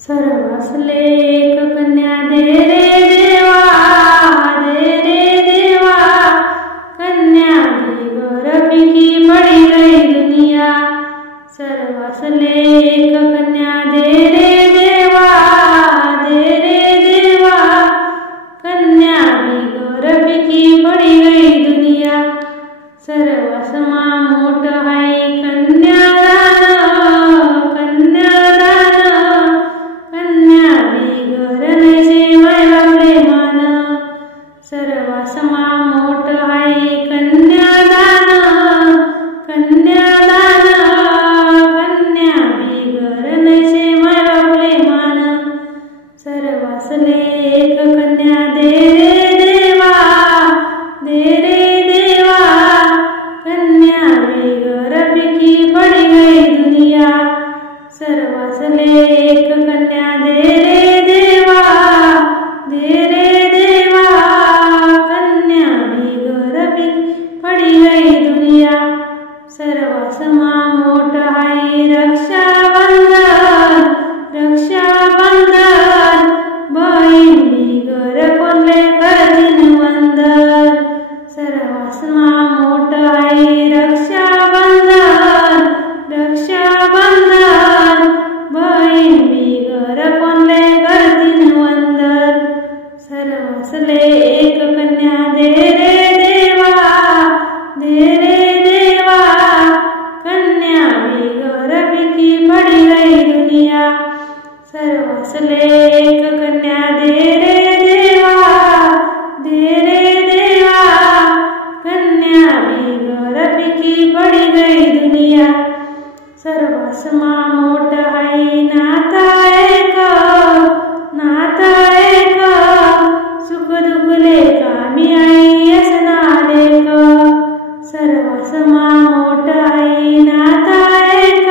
सर्वसले एक कन्या दे रे देवा, दे रे देवा। कन्या की गौरविकी पड़ी गई दुनिया। सर्वसले एक कन्या दे रे देवा, दे रे देवा। कन्या की गौरविकी पड़ी गई दुनिया। सर्वसमा मोठ है कन्यादान, कन्यादान। कन्या बिगर नैसे वैभवले मान। सर्वसमा मोठ है कन्यादान, कन्यादान। कन्या बिगर नैसे वैभवले मान। सर्वसले एक कन्या दे रे देवा, दे रे देवा। कन्या गौरविकी पड़ी गई दुनिया। सर्वसले एक कन्या दे रे देवा, दे रे देवा। कन्या गौरविकी पड़ी गई दुनिया। सर्वसमा मोठ है रक्षाबंधन, रक्षाबंधन। बहीण बिगर कोणले करतीन वंदन। सर्वसमा मोठ है रक्षाबंधन, रक्षाबंधन। बहीण बिगर कोणले करतीन वंदन। सर्वसले एक कन्या दे रे देवा, दे रे देवा। कन्या गौरविकी पड़ी गई दुनिया। सर्वसले एक कन्या दे रे देवा, दे रे देवा। कन्या गौरविकी पड़ी गई दुनिया। सर्वसमा मोठ है नाता एक, नाता एक। सुख दुखले कामी आई असना लेक। सर्वसमा मोठ है नाता एक,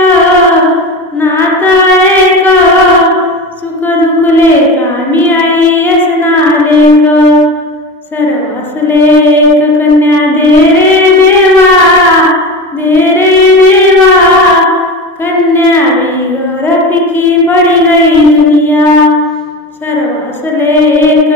नाता एक। सुख दुखले कामी आई असना लेक। सर्वसले एक कन्या दे रे देवा, दे रे देवा। कन्या गौरविकी पड़ी गई दुनिया। सर्वसले एक